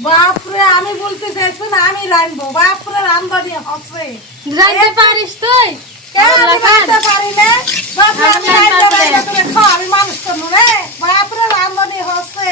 বাপরে আমি বলতে চাইছি না আমি রানবো বাপরে রামবানি হচ্ছে রাইতে পারিস তুই? রানতে পারি না? বাপরে আমি আমি রানতে রানতে পারি না তুমি খাও আমি মানুষ করব রে বাপরে রামবানি হচ্ছে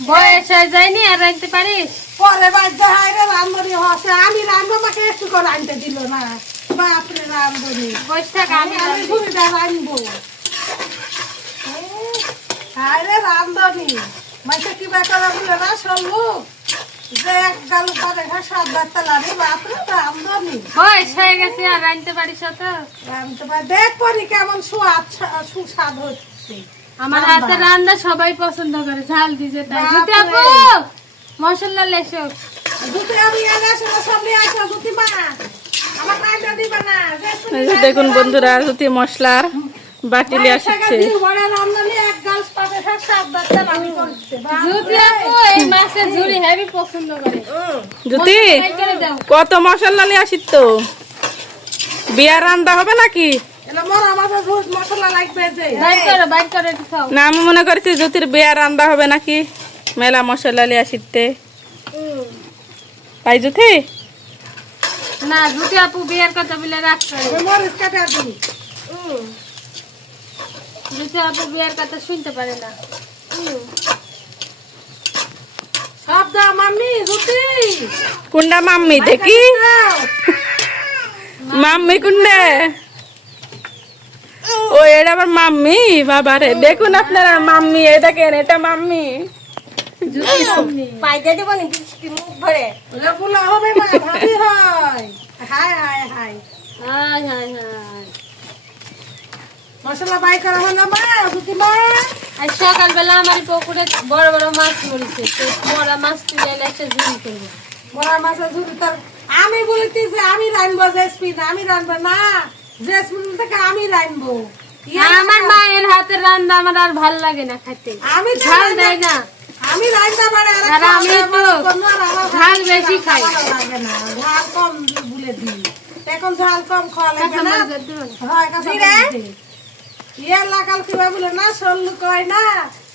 বয়স হয়ে যায়নি আর রাইতে পারিস? পরে বাচ্চা হয় রে রামবানি হচ্ছে আমি রানবো আমাকে একটু করে রানতে দিল না। বাপরে রামবানি বয়স থাক আমি আমি আমি ঘুরিটা রানবো হায় রে রামবানি মাইকে কি ব্যাপার বলে না সল্লু আমার রান্না। হাতে রান্না সবাই পছন্দ করে ঝাল দিছে তাই। মশলা লেসো। দেখুন বন্ধুরা যদি মশলার বাটিলে আসছে। এক গাল পাতে শাক সাত বাচ্চা আমি করছে যদি আপু এই মাছের ঝুড়ি হেভি পছন্দ করে। যদি ফ্রাই করে দাও। কত মশলা নিয়ে আসিস তো? বিয়ার রান্দা হবে নাকি? এটা মরা মাছের ঝোল মশলা লাগবে যে। বাইর করো বাইর করো একটু খাও। না আমি মনে করছি জ্যোতির বিয়ার রান্দা হবে নাকি? মেলা মশলা নিয়ে আসিতে। পাই জ্যোতি? না যদি আপু বিয়ের কথা বলে রাখতে আমি মরিচ কাটা দিই যদি আপু বিয়ের কথা শুনতে পারে না। সব মাম্মি রুটি কুন্ডা মাম্মি দেখি। মাম্মি কুন্ডে। ও এটা আবার মাম্মি বাবারে। দেখুন আপনারা মাম্মি এটা কেন এটা মাম্মি। পাইতে দেবো নাকি মুখ ভরে। ওলে হবে না ভাবি হয়। হাই হাই মশলা বাই করা হলো মা রুটি মা। আজ সকালবেলা আমার পুকুরে বড় বড় মাছ মরেছে তো বড় মাছ তুলে একটা ঝুড়ি করব। মরা মাছের ঝুড়ি তোর আমি বলতে যে আমি রানবো জেসমিন আমি রানবো না। জেসমিন থেকে আমি রানবো আমার মায়ের হাতের রান্না আমার আর ভালো লাগে না খেতে। আমি ঝাল দেয় না। আমি রান্না পারে আর আর আমি তো আর ঝাল বেশি খাই। লাগে না। ঝাল কম বলে দিই। এখন ঝাল কম খাওয়া লাগে না? না? হয় কাঁচা মরিচ দিই। কিবা বলে না? সল্লু কয় না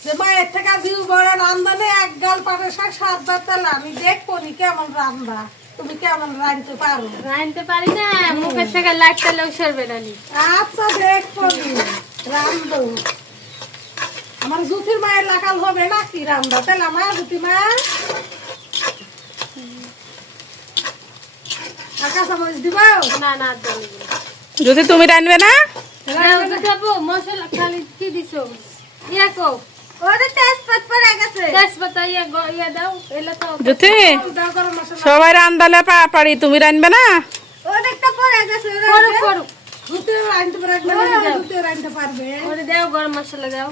যে মায়ের থেকে জিউ বড় রান্ধনে এক গাল পাটে শাক সাত বার আমি দেখব নি কেমন রান্ধা তুমি কেমন রাঁধতে পারো? রাঁধতে পারি না মুখের থেকে লাগতে লোক সরবে না আচ্ছা দেখব নি। রান্ধবো আমার জুতির মায়ের লাগাল হবে না কি রান্ধা তেল আমার জুতি মা। আর কাঁচা দিব? না না না। যদি তুমি রানবে না? দাও, মশলা খালি কি দিছো? ইয়া কো তেজপাত পড়ে তেজপাতা ইয়া গ- ইয়া দাও এলে তো জ্যোতি দাও গরম মশলা সবাই রান্দালে পা পারি তুমি রানবে না? পড়ে ওরে দাও গরম মশলা দাও।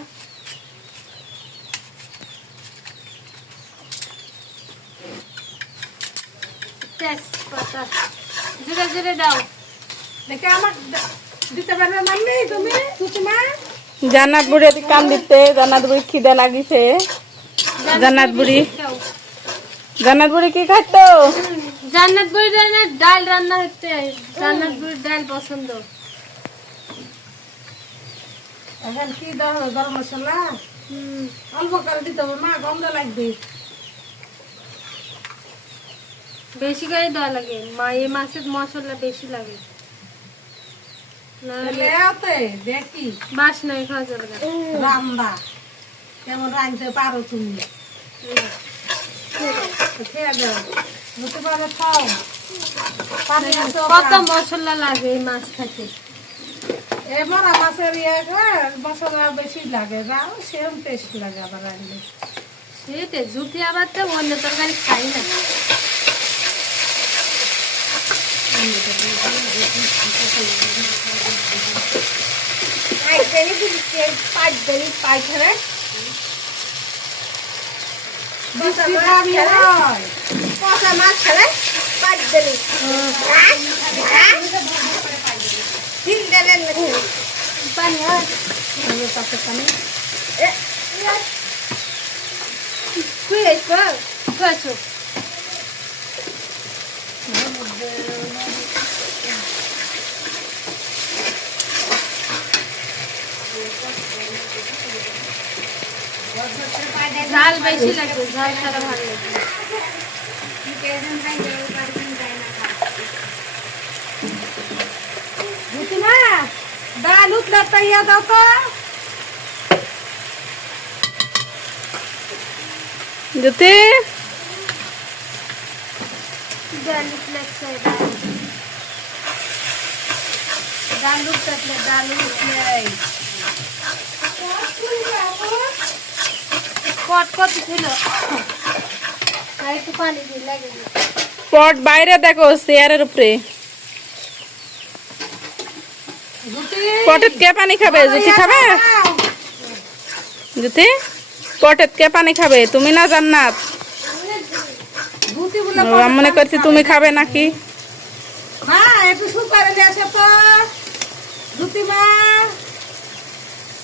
তেজপাতা। জুড়ে জুড়ে দাও। দেখে আমার দিতে পারবে মাম্মি তুমি? জান্নাত বুড়ি এদিকে কাম দিতে জান্নাত বুড়ি খিদে লাগিছে। জান্নাত বুড়ি। জান্নাত বুড়ি কি খাইতো? জান্নাত বুড়ি ডাল রান্না হচ্ছে জান্নাত বুড়ির ডাল পছন্দ। এখন কি দাও গরম মশলা? অল্প করে দিতে হবে মা গন্ধ লাগবে। বেশি করে দেওয়া লাগে মা এই মাছের মশলা বেশি লাগে। দেখি। বাসনা খাওয়া যাবে না। রান্দা কেমন রাঁধতে পারো তুমি? কত মশলা লাগে এই মাছ খাইতে এ মরা মাছের ইয়ে মশলা বেশি লাগে রাও সেরকম টেস্ট লাগে আবার রাঁধলে। সেটা জুতি আবার তো অন্য তরকারি খাই না। বৃষ্টি ভাবি হয় পানি হয় খুয়েছো ঝাল বেশি লাগবে ঝাল ছাড়া ভালো লাগবে রুতিমা ডাল উতলা তাইয়া দাও তো। জুতি ডাল উতলা ডাল উতলা ডাল উতলা পট বাইরে দেখো চেয়ারের উপরে। পটেত কে পানি খাবে? জ্যোতি খাবে? জুতি? পটেত কে পানি খাবে? তুমি না জান্নাত? আমি মনে করছি তুমি খাবে নাকি? মা একটু সুপারি নিয়ে আসো তো। রুটি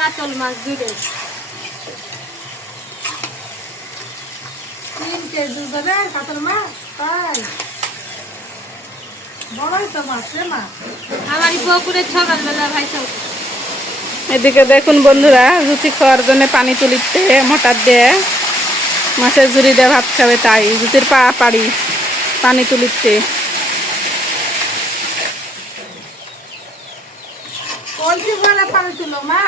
কাতল মাছ দুটো তিন কেজি ধরে কাতল মাছ, তাই। বড়ই তো মাছ রে মা। আমার পুকুরে সকালবেলা ভাই এদিকে দেখুন বন্ধুরা, রুটি খাওয়ার জন্য পানি তুলিতে মোটার দিয়ে মাছের ঝুড়ি দিয়ে ভাত খাবে তাই, রুটির পা পাড়ি, পানি তুলিতে। কলসি ভরে পানি তুলো মা।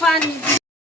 পানি।